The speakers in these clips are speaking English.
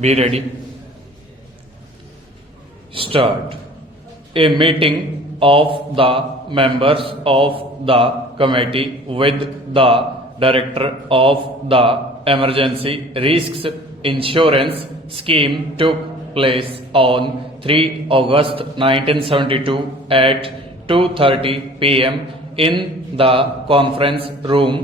Be ready. Start. A meeting of the members of the committee with the director of the emergency risks insurance scheme took place on 3 August 1972 at 2:30 p.m. in the conference room.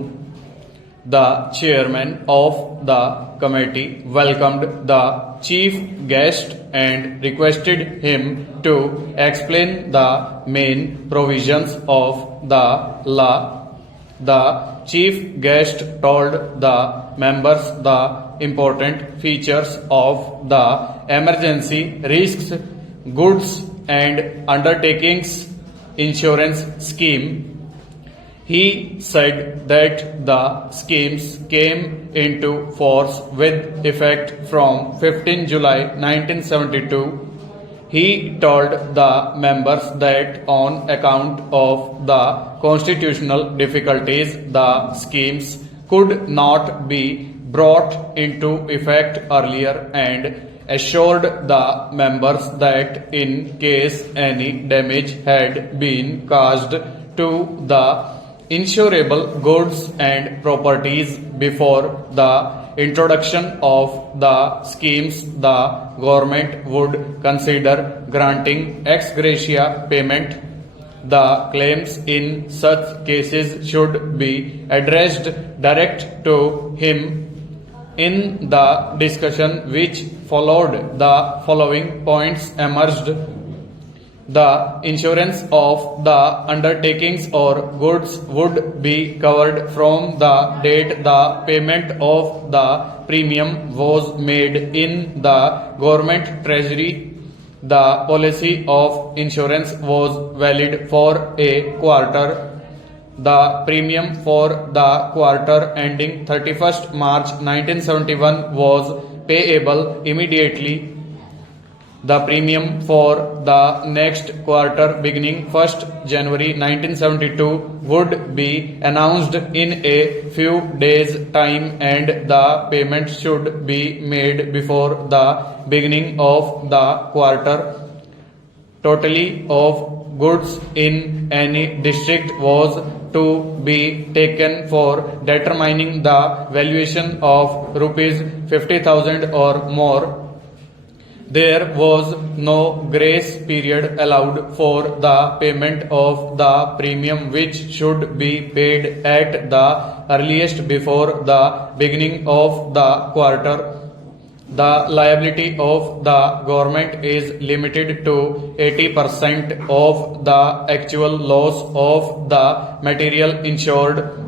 The chairman of the committee welcomed the chief guest and requested him to explain the main provisions of the law. The chief guest told the members the important features of the emergency risks, goods and undertakings insurance scheme. He said that the schemes came into force with effect from 15 July 1972. He told the members that on account of the constitutional difficulties, the schemes could not be brought into effect earlier and assured the members that in case any damage had been caused to the insurable goods and properties before the introduction of the schemes, the government would consider granting ex gratia payment. The claims in such cases should be addressed direct to him. In the discussion which followed, the following points emerged. The insurance of the undertakings or goods would be covered from the date the payment of the premium was made in the government treasury. The policy of insurance was valid for a quarter. The premium for the quarter ending 31st March 1971 was payable immediately. The premium for the next quarter beginning 1st January 1972 would be announced in a few days' time and the payment should be made before the beginning of the quarter. Totally of goods in any district was to be taken for determining the valuation of rupees 50,000 or more. There was no grace period allowed for the payment of the premium, which should be paid at the earliest before the beginning of the quarter. The liability of the government is limited to 80% of the actual loss of the material insured.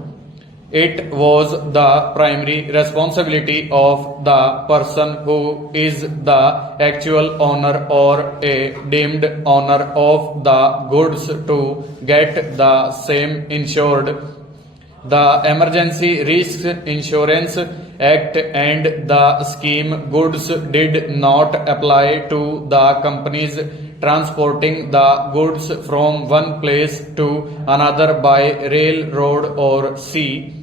It was the primary responsibility of the person who is the actual owner or a deemed owner of the goods to get the same insured. The Emergency Risk Insurance Act and the scheme goods did not apply to the companies transporting the goods from one place to another by rail, road or sea.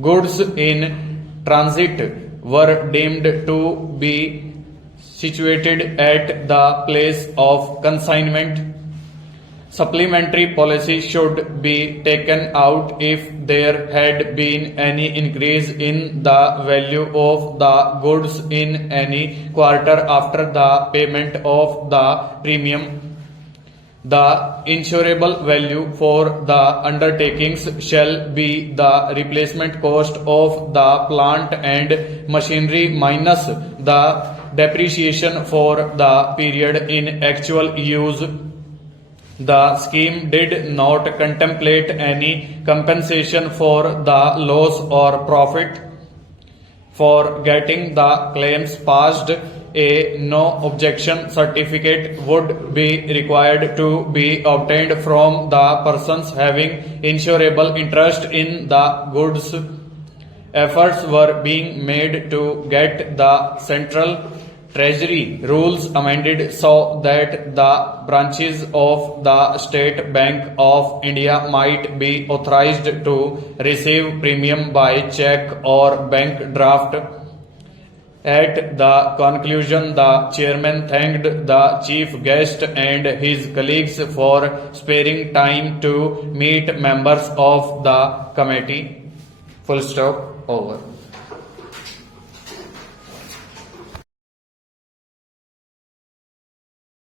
Goods in transit were deemed to be situated at the place of consignment. Supplementary policy should be taken out if there had been any increase in the value of the goods in any quarter after the payment of the premium. The insurable value for the undertakings shall be the replacement cost of the plant and machinery minus the depreciation for the period in actual use. The scheme did not contemplate any compensation for the loss or profit. For getting the claims passed, a no objection certificate would be required to be obtained from the persons having insurable interest in the goods. Efforts were being made to get the central treasury rules amended so that the branches of the State Bank of India might be authorized to receive premium by check or bank draft. At the conclusion, the chairman thanked the chief guest and his colleagues for sparing time to meet members of the committee. Full stop. Over.